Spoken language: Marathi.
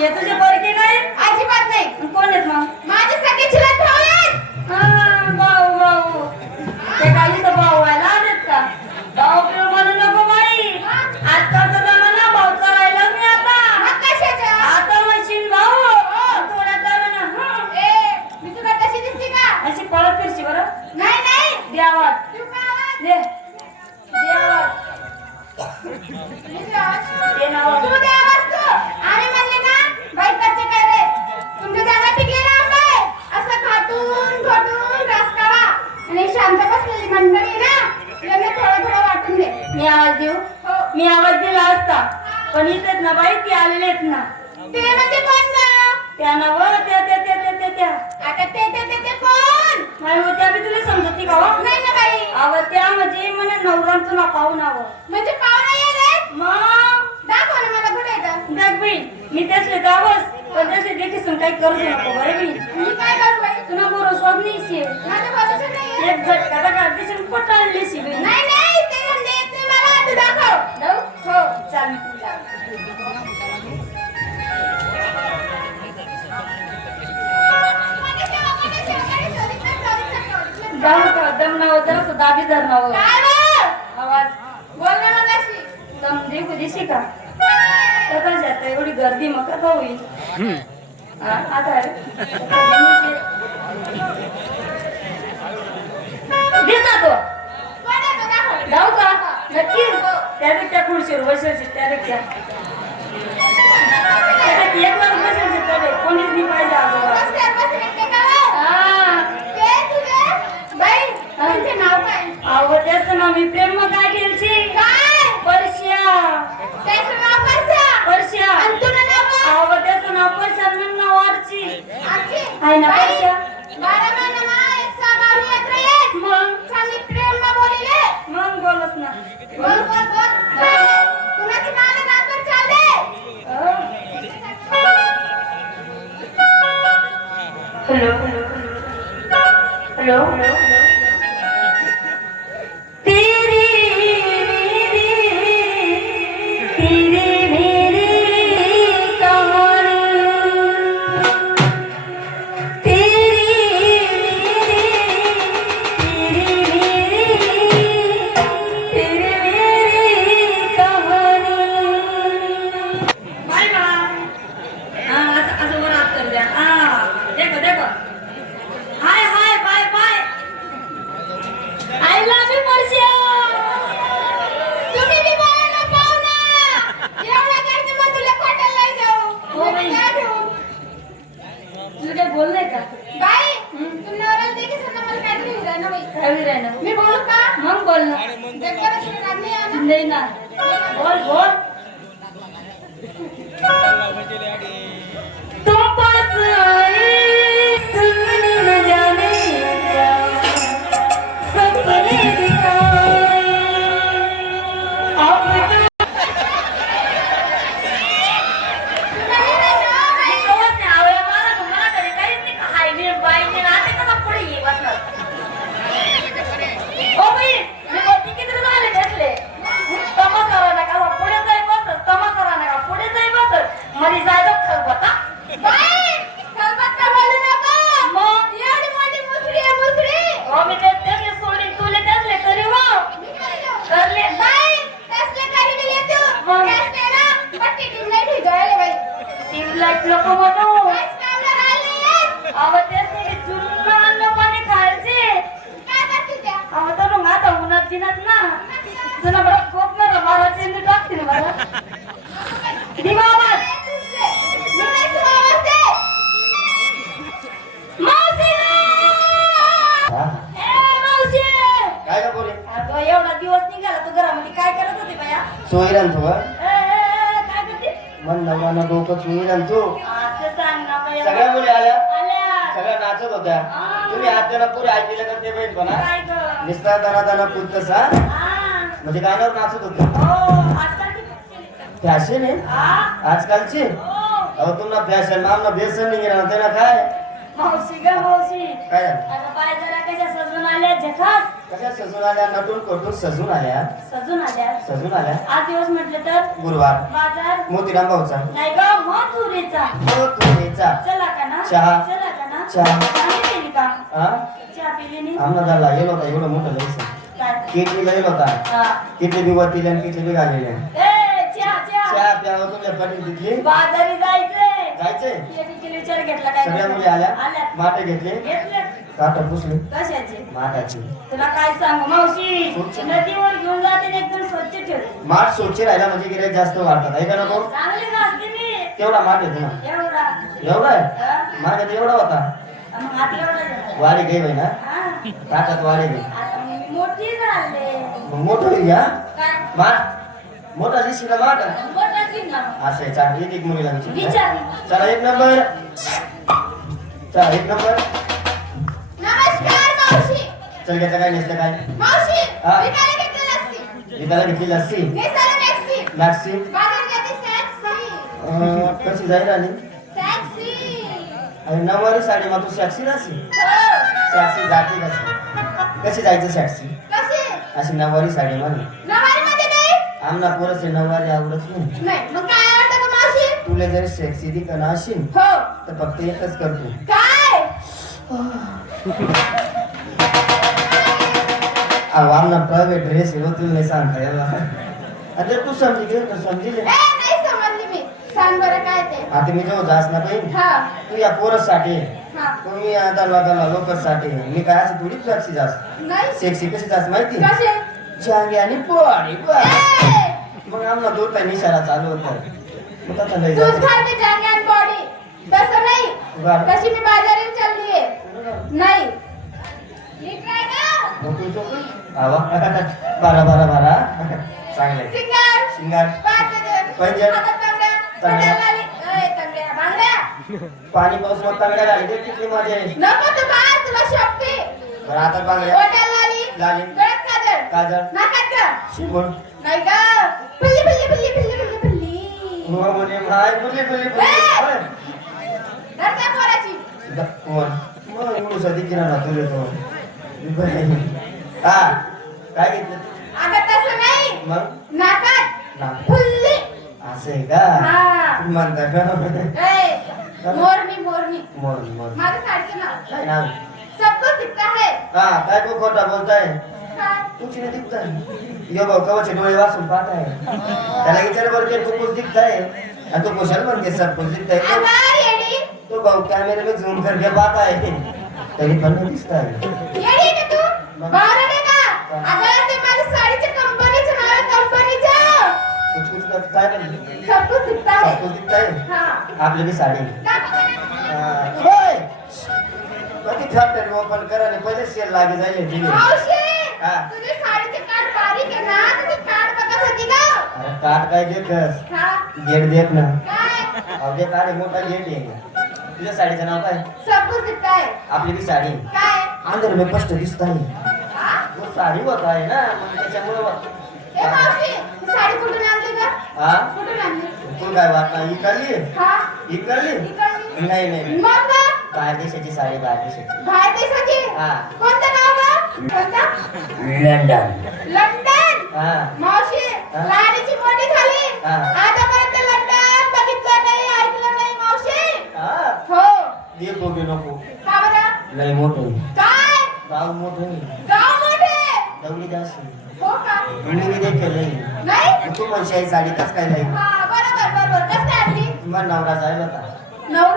ये तुझे पोरगी नाही? अजिबात नाही. कोण आहेत मग? माझे सगळे चुलत भाऊ आहेत. भाऊ भाऊ ते काही तर भाऊ व्हायला आलेत का? भाऊ किंवा म्हणू नको बाई. आजकालचा जमाना भाऊ चालायलाच नाही आता. मग कशाचं? आता म्हणशील भाऊ थोड्या टायमानं ए, मी तुला तशी दिसते का? अशी पळत फिरशी बरं. नाही नाही. दे आवाज. तू का आवाज? दे आवाज. मी तुला आवाज. दे नाव. तू दे आवाज तू. आणि म्हणले ना बाई कच्चे काय रे? तुमच्या जागा पिकलेला आंबा आहे. असं खाटून खोटून रस काढा आणि शांत बसलेली मंडळी ना यांना थोडं थोडं वाटून दे. मी आवाज देऊ? हो. मी आवाज दिला असता पण इथेच ना बाई ती आलेले आहेत ना. ते म्हणजे कोण गं? त्या नाव त्या आता ते कोण? नाही हो त्या बी तुला समजती का हो? नाही ना बाई. अव त्या म्हणजे म्हणे नवरांचं ना पाहून आव म्हणजे पाहुणा येईल. मग दाखव ना मला कुठे येतं. देख बाई मी त्यासले दावस पण त्यासले देखील काही करू नको बरं बाई. मी काय करू बाई? तुला बरोबर स्वाद नाही माझ्या बाजूचं नाही. एक झटका टाका दिसून पटाळली सी बाई. नाही नाही ते म्हणजे येत नाही मला. तू दाखव. जाऊ? हो. चाल जाऊ का दम नाव जरासं दाबी धर नाव काय गं? आवाज बोल ना मग अशी. दम दे दिशी का कथा जाता एवढी गर्दी मग कथा होईल. आता दिसला तो कोण येतं दाखव. जाऊ का नक्की त्या खुर्शीवर बसायची त्या एक वाज बसायचे त्याने कोणीच नाही पाहिजे आजोबा. बसल्यावर बसले ते का गं? ते तुझे बाई तुझे नाव काय? अहो त्याचं नाव मी प्रेम काय केलची काय? परश्या त्याचं नाव कसं? परश्या आणि तुझं नाव काय? अहो त्याचं नाव परश्या नाव आरची आजी. आहे ना बाई, परश्या. 12 महिन्यांना एक सागावरी यात्रा येत. मग चांगली प्रेमला बोलिले. मग बोलच ना बोल बोल बोल. कुणाची नाव रात्र चालले? हॅलो हॅलो हॅलो तेरी मेरी कहानी तेरी मेरी कहानी. Bye bye. असं वर हात कर द्या. देखो देखो hi hi bye bye. I love you Parshya. तुम्ही बी बोला ना पाहुणा. एवढा गर्दी मग तुला खोट्याला नाही जाऊ. हो बाई. नाही ठेवू. तुला काय बोललंय का? बाई, तुम्ही नवऱ्याला देखील सुद्धा मला काहीतरी होऊ द्या ना बाई. काय राहिलं मी बोलू का? मग बोल ना. जगभरात तुम्ही काढली आहे ना? नाही ना बोल बोल. तुम पास आए तुमने न जाने क्या सपने दिखाए अब तो नाही कवच नाही आवळ्या मला तुम्हाला तरी काहीच नाही का हायवे बाईने राहते का पुढे ये बसणार. ओ बाई मी बोलती किती झाले बसले तमासारा नका पुढे जाई बसत तमासारा नका पुढे जाई बसत मरी जायचं खलबता. बाई, कलकत्ता बोलू नका. मग एवढी मोठी मुसरी आहे, मुसरी. हो मी त्यासले सोडीन तुले त्यासले करी हो मी काय करू? करले बाई, कसले करी गेली तू? मग? त्यासले ना पट्टी टिमलाईट हिजवायला बाई. टीम लाईट नको म्हणू. काहीच कामला राहिलं नाही. अहो त्यासले चुन्न अन्न पाणी खायचे. काय करते त्या? अहो तर मग आता उन्हात बिनात ना तुला बरं खोप ना मारायचे मी टाकतील मला दिवा आवाज. मी नाही सुवावते. मावशी हा? ए मावशी काय का पोरी? अगं एवढा दिवस निघाला तू घरामध्ये काय करत होती बाया? सोयरान तू हा? काय करते? मन नवरा डोकं चोईरान तू. असं सांग ना बाया. सगळ्या मुली आल्या आल्या. सगळ्या नाचत होत्या. तुम्ही हाताला पुरे ऐकलं का ते बहीण पण काय गं? निस्ता दाना दाना पुत्तस हा? म्हणजे गाण्यावर नाचत होते. फॅशन आहे आजकालची. अहो तुम्हाला फॅशन आमना बेसन नाही गेला त्याला काय मावशी ग मावशी काय झालं? आता पाय जरा कशा सजून आल्या झकास कशा सजून आल्या नटून कोटून सजून आल्या सजून आल्या सजून आल्या आज दिवस म्हटलं तर गुरुवार बाजार मोतीराम भाऊचा नाही ग मथुरेचा तुझेचा चला का ना चहा. चला का ना चहा. नाही पिली का हा चहा पिली नाही अहमदाला येलो होता एवढं मोठं लईस काय किटली येलो होता हा. किटली बी वतीले आणि किटली बी घालेले ए चहा चहा चहा प्यावं तुमच्या पटेल तिथली बाजारी जायचंय जायचंय किती विचार घेतला काय सगळ्या मुली आल्या आल्यात माटे घेतले घेतले काटा पुसले कशाचे माठाची तुला काय सांगू मावशी स्वच्छ. नदीवर घेऊन जाते आणि एकदम स्वच्छ ठेवते माठ स्वच्छ राहिला म्हणजे गिऱ्हाईक जास्त वाढतात आहे का नको चांगली घासते मी तेवढा माठ येतो ना एवढा एवढा आहे हा? माझ्यात एवढा होता मग हात एवढा झाला. वाढी घे बाई ना हा. ताटात वाढी घे आता मी मोठी झाले मग मोठं होईल या काय माठ मोठा दिसली ना माठ मोठाच घेतला असं आहे चाल एक मुलीला विचार विचार चला एक नंबर चला एक नंबर नमस्कार मावशी चल घ्यायचं काय नेसलं काय मावशी हा. विकायला घेतलं लस्सी विकायला घेतली लस्सी नेसाला टॅक्सी लस्सी बाजार घेते सॅक्सी कशी जाईल आणि सॅक्सी नऊवारी साडी मग तू शॅक्सी राशी शॅक्सी जाते कशी कशी जायचं शॅक्सी कशी अशी नऊवारी साडी म्हणे नवारीमध्ये नाही आमना पोरस नऊवारी आवडत नाही नाही मग काय आवडतं का मावशी तुला जर सेक्सी दिका असेल हो तर फक्त एकच करतो काय आम्हाला प्रायव्हेट ड्रेस आहे तुला नाही सांगता याला आता तू समजी घे तर समजी ले नाही समजली मी सांग बरं काय ते आता मी जेव्हा जास ना काही हा तू या पोरसाठी हा तुम्ही आता लोकांना लोकसाठी मी काय अशी थोडी फ्लॅक्सी जास नाही सेक्सी कशी जास माहिती कसे जांगे आणि पोळी ए! मग आम्हाला दूर काही निशारा चालू होता मग आता लय दूध जाते. खाते जांगे आणि बॉडी तसं नाही बरं. तशी मी बाजारात चाललीये नाही नीट राह गं. मग तू चोकली? आवा. बारा चांगलंय सिंगार शिंगार पाठवते. पंजन. हातात तांबड्या. तांबड्या. पट्याला आली. ए, तांबड्या. बांगड्या. पाणी पाऊस मग तांगड्या घाली ते किती मजा आहे. नको तू काय तुला शोभते बरं आता बांगड्या ओट्याला आली लाली. गळ्यात काजळ काजळ नाकात का शिवण नाही ग पिल्ली पिल्ली पिल्ली पिल्ली पिल्ली पिल्ली म्हणजे भाई बुली ए! घरच्या पोराची मग एवढं सदी किराणा तुले तो हा काय घेतलं अगं तसं नाही मग नाकात ना फुल्ली असं आहे का हा. तू म्हणता का ए मोरनी मोरनी मोर मोर माझं साडीचं नाव काय नाव सब कुछ दिखता है हा काय तू खोटा बोलताय काय तुझी नाही दिखताय यो भाऊ कवचे डोळे वाचून पाहताय त्याला विचार करते तू कुछ दिखताय आणि तो कुशल म्हणते सब कुछ दिखताय अगं येडी तो भाऊ कॅमेरे में झूम करके पाहता है तरी पण नाही दिसताय येडी का तू बावळट आहे का अगं ते माझ्या साडीच्या कंपनीचं नाव आहे कंपनीचं कुछ काय म्हणते सब कुछ दिखता है सब कुछ दिखताय हा आपली बी साडी दाखव बरं. होय कधी फॅक्टरी ओपन करा आणि पहिले सेल लागे जाईल दिली मावशी हा. तुझी साडीचे काठ बारीक आहे ना तुझी काठ बघत होती का अरे काट काय देखस हा गेट देख ना काय अवघे काढे मोठा गेट आहे तुझ्या साडीचं नाव काय सब कुछ दिखता है आपली बी साडी काय अंदर में स्पष्ट दिसत आहे हा वो साडी होत आहे ना मग त्याच्यामुळे ए मावशी ही साडी कुठून आणली का हा कुठून आणली तू काय वाटणार इकडली हा इकडली इकडली नाही नाही मग का बाहेर देशाची साडी बाहेर देशाची बाहेर देशाची हा. कोणतं नाव गं कोणतं लंडन लंडन हा मावशी हा. लहानीची मोठी झाली हा. आतापर्यंत लंडन बघितलं नाही ऐकलं नाही मावशी हा हो देखो बी नको का बरं लय मोठे काय गाव मोठे गाव मोठे दौडी जास्त हो का मी देखील नाही नाही तू म्हणशी आई साडी कस काय नाही हा बरोबर बरोबर कसं काय आणली मग नवरा जायला होता नवरा